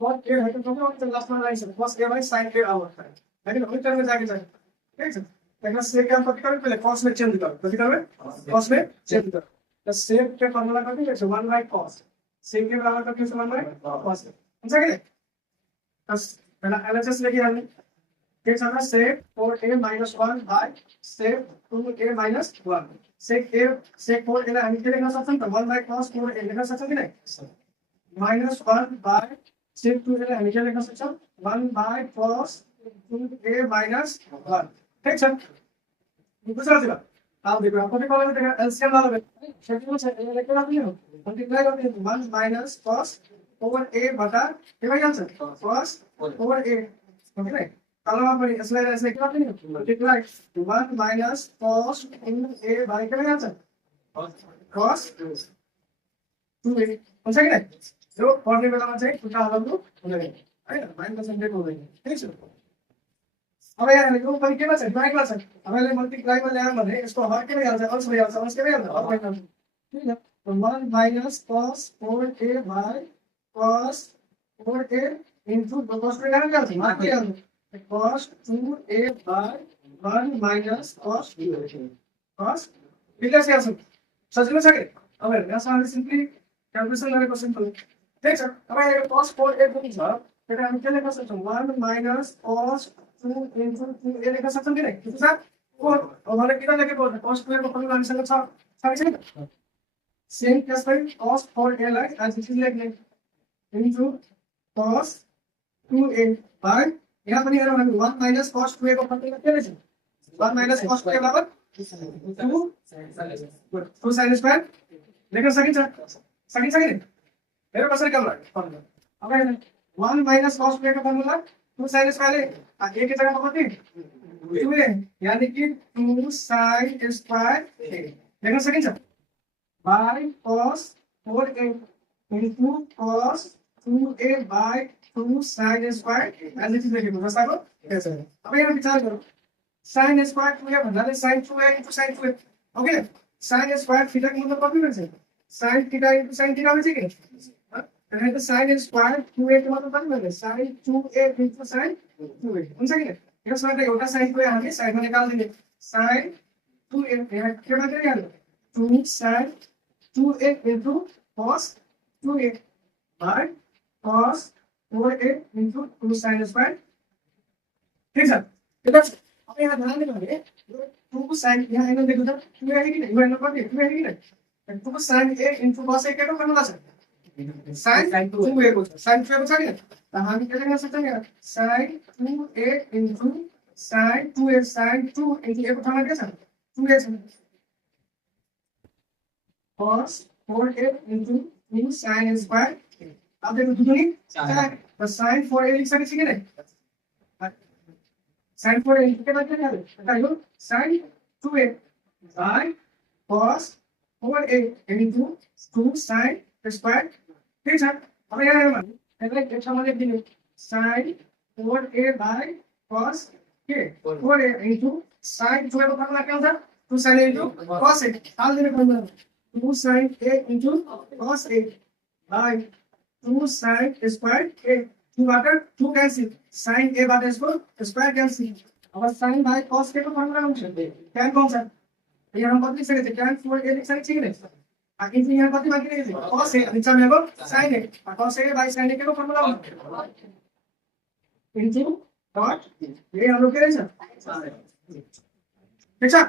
cos a है तो मतलब लास्ट वाला लाइन से cos a by sin a होता है लेकिन उस टर्म में जाके जाए ठीक है देखना सेक का कॉपी करो पहले cos में चेंज करो कॉपी करो cos में चेंज करो तो सेक के फार्मूला कॉपी करो 1 by cos सेक के बराबर करके 1 by cos समझा गया बस पहला एलएचएस लेके आने ठीक है सेक 4a minus 1 by sec 2a minus 1 sec 4a हम क्या लिखा सकते हैं 1 by cos 4a लिखा सकते हैं नहीं minus 1 by sec 2a हम क्या लिखा सकते हैं 1 by cos 2a minus 1 ठीक है दूसरा चला आप देखो आपको भी कॉलम देखा एलसीएम वाला है शेड्यूल में ये लेकर आते हो मल्टीप्लाई करते हैं 1 minus cos 4a बटा क्या भाई answer cos 4a okay kalau apa nih selera kita ini multiply 1 minus cos 2a by क्या आंसर cos 2a कौन सा क्या जो फॉर्मूले में लगाना चाहिए उनका हम लोग बोलेंगे है ना माइनस 100 बोलेंगे ठीक है अब यार देखो पर क्या बचा डिवाइड बचा अब ले मल्टीप्लाई में ले आना है इसको हर के में आंसर और सही आंसर समझ के में आंसर और ठीक है तो 1 minus cos 4a by cos 4a into cos पे करना क्या है क्या cos 2a by 1 minus cos 2a cos कितना से आंसर सच में सके अब मैं सारे सिंपली कैलकुलेशन करने को सिंपल देख सर अब ये cos 4a को था फिर हम क्या लिख सकते हैं 1 minus cos 2 into 2a लिख सकते हैं नहीं ठीक है और हमारे कितना लेके बोलते हैं cos 2a को फॉर्मूला में संगत सारे सही सेम केस में cos 4a like as it is लिखने into cos 2a by यहाँ पर यार हम 1 minus cos 2a को फॉर्मूला क्या लिखें 1 minus cos 2a बराबर 2 sin स्क्वायर लेकर सेकंड मेरे पास क्या रहा है अब 1 minus cos 2a का फॉर्मूला 2 sin स्क्वायर है a की जगह पर होती 2 है यानी कि 2 sin स्क्वायर है लेकर second by cos 4a into cos 2a by 2 sin square as it is लेके बस आको कैसे है अब यहाँ विचार करो sin स्क्वायर 2a भन्दा sin 2a into sin 2a okay sin square theta को मतलब कॉपी कर सकते sin theta into sin theta में ठीक है तो तो sin स्क्वायर 2a को मतलब कॉपी कर sin 2a into sin 2a उन सही है ये समझ रहे हो का sin 2a हमें साइड में निकाल देंगे sin 2a यहाँ क्या बात है यार 2 sin 2a into cos 2a by cos 4a into 2 sin square ठीक है तो अब यहाँ ध्यान देना 2 sin यहाँ एंगल देखो तो 2 है कि नहीं वो एंगल पर 2 है कि नहीं 2 sin a into cos a क्या तो करना चाहिए sin 2a को sin 2a को चाहिए तो हम क्या कर सकते हैं sin 2a into sin 2a sin 2 into a को उठाना कैसा 2a cos 4a into 2 sin square अब देखो दुगनी तो sin 4a लिख सकते हैं नहीं sin 4a कितने बार क्या है बताइए sin 2a by cos 4a into 2 sin square ठीक है अब यहाँ है मान पहले एक समझ लेंगे sin 4a by cos के 4a into sin 2a को करना क्या होता है 2 sin a into cos a हाल देने को 2 sin a into cos a by 2 sin square a 2 bar 2 cancel sin a बार इसको स्क्वायर कैंसिल अब sin by cos के को फॉर्मूला हम लिखते tan कौन सा ये हम बात लिख सकते हैं tan 4a लिख सकते हैं ठीक है आगे से यहां बात बाकी नहीं cos a नीचे में को sin a cos a by sin a के को फॉर्मूला इनटू cot ये हम लोग करें सर ठीक है